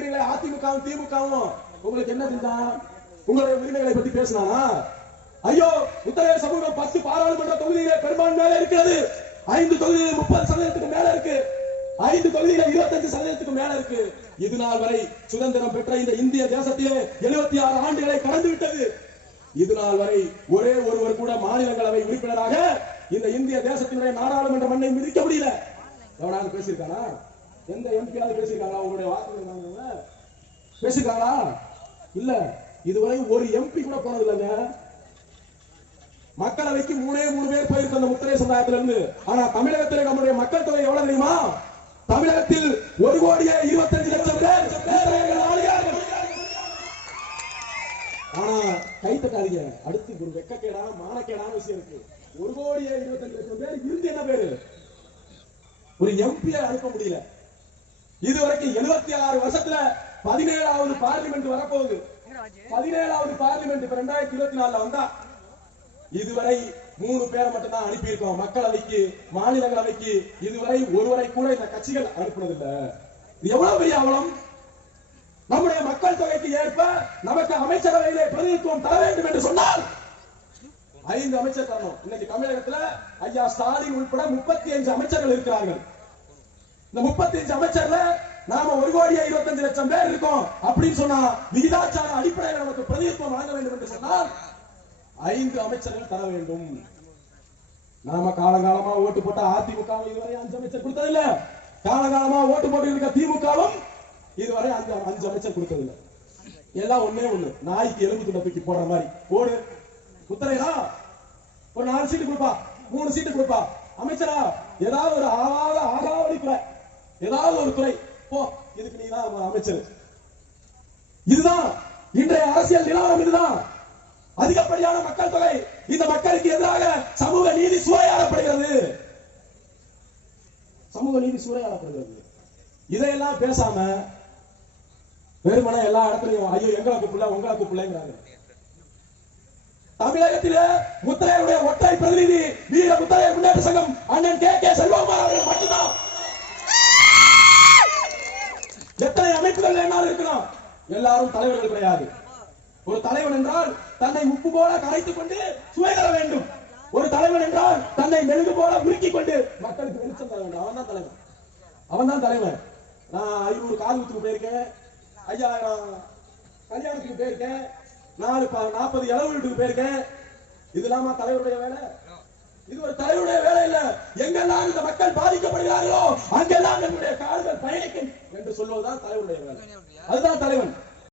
நினைக்கிறீங்களே அதிமுகவும் திமுகவும் உங்களுக்கு என்ன செஞ்சா? உங்களுடைய உரிமைகளை பத்தி பேசினானா? ஐயோ உத்தரவு சமூகம் 10 பாராளுமன்ற தொகுதியிலே பெரும்பான்மையாக இருக்கிறது. 5 தொகுதியில் 30% மேல இருக்கு. 5 தொகுதியில 25% மேல இருக்கு. இது நாள் வரை சுதந்திரம் பெற்ற இந்த இந்திய தேசத்திலே 76 ஆண்டுகளை கடந்து விட்டது. இது நாள் வரை ஒரே ஒருவர் கூட மாநிலங்களவை உறுப்பினராக இந்த இந்திய தேசத்தினுடைய நாடாளுமன்ற மண்ணை மிதிக்க முடியல. எவனாவது பேசியிருக்கானா? எந்த எம்பியாவது பேசியிருக்காங்களா? உங்களுடைய வாக்குகள் பேசியிருக்காங்களா? இல்ல. இதுவரை ஒரு எம்பி கூட போனது இல்லைங்க. மக்களவைக்கு 3 பேர் போயிருக்கு அந்த முத்திரை சமுதாயத்தில இருந்து. ஆனா தமிழகத்தில் நம்முடைய மக்கள் தொகை எவ்வளவு தெரியுமா? தமிழகத்தில் 1,25,00,000 பேர். ஆனா கை தட்டாதீங்க. அடுத்து ஒரு வெக்கக்கேடான மானக்கேடான விஷயம் இருக்கு. 1,25,00,000 பேர் இருந்து என்ன பேரு? ஒரு எம்பியை அனுப்ப முடியல. இதுவரைக்கும் 76 வருஷத்துல 17வது பார்லிமெண்ட் வரப்போகுது. 17வது பார்லிமெண்ட் இப்ப 2024 வந்தா இதுவரை 3 பேரை மட்டும் தான் அனுப்பியிருக்கோம் மக்களவைக்கு, மாநிலங்களவைக்கு. இதுவரை ஒருவரை கூட இந்த கட்சிகள் அனுப்புனதில்லை. எவ்வளவு பெரிய அவலம்! நம்முடைய மக்கள் தொகைக்கு ஏற்ப நமக்கு அமைச்சரவையிலே பிரதிநிதித்துவம் தர வேண்டும் என்று சொன்னால் 5 அமைச்சர் தரணும். இன்னைக்கு தமிழகத்துல ஐயா ஸ்டாலின் உட்பட 35 அமைச்சர்கள் இருக்கிறார்கள். இந்த 35 அமைச்சர்ல நாம 1,25,00,000 பேர் இருக்கோம் அப்படின்னு சொன்னா விகிதாச்சார அடிப்படையில் நமக்கு பிரதிநிதித்துவம் வழங்க வேண்டும் என்று சொன்னால் 5 அமைச்சர்கள் தர வேண்டும். நாம காலகாலமா ஓட்டு போட்ட அதிமுக இதுவரை 5 அமைச்சர் கொடுத்ததில்லை. காலகாலமா ஓட்டு போட்டு இருக்க திமுகவும் இதுவரை 5 அமைச்சர் கொடுத்ததில்லை. எல்லாம் ஒண்ணு நாய்க்கு எலும்பு துண்டை தூக்கி போடுற மாதிரி ஓடு. உத்தரையா ஒரு 4 சீட்டு கொடுப்பா, 3 சீட்டு கொடுப்பா. அமைச்சரா ஏதாவது ஒரு ஆகாவளி துறை, ஏதாவது ஒரு துறை போ, இதுக்கு நீ தான் அமைச்சர். இதுதான் இன்றைய அரசியல் நிலவரம். இதுதான் அதிகப்படியான மக்கள் தொகை. இந்த மக்களுக்கு எதிராக சமூக நீதி சூறையாடப்படுகிறது. சமூக நீதி சூறையாடப்படுகிறது. இதையெல்லாம் பேசாம வெறுமனே எல்லா இடத்துலயும் ஐயோ எங்களுக்கு பிள்ளை உங்களுக்கு பிள்ளைங்கிறாங்க. தமிழகத்திலே முத்திரையுடைய ஒற்றை பிரதிநிதி வீர முத்திரையர் முன்னேற்ற சங்கம் அண்ணன் கே செல்வகுமார் அவர்கள் மட்டும்தான். எத்தனை அமைப்புகள் வேணாலும் இருக்கலாம், எல்லாரும் தலைவர்கள் கிடையாது. ஒரு தலைவன் என்றால் தன்னை உப்பு போல கரைத்துக் கொண்டு சுவை தர வேண்டும். ஒரு தலைவன் என்றால் தன்னை மெழுகு போல உருக்கிக் கொண்டு மக்களுக்கு வெளிச்சம் தர வேண்டும். அவன் தான் தலைவன். அவன் தான் தலைவன். நான் 500 காது குத்துக்கு போயிருக்கேன், 5000 கல்யாணத்துக்கு போயிருக்கேன், 40 இளவு வீட்டுக்கு போயிருக்கேன். இது இல்லாம தலைவருடைய வேலை? இது ஒரு தலைவருடைய வேலை இல்ல. எங்கெல்லாம் இந்த மக்கள் பாதிக்கப்படுகிறார்களோ அங்கெல்லாம் நம்முடைய கால்கள் பயணிக்கும் என்று சொல்வதுதான் தலைவருடைய வேலை. அதுதான் தலைவன்.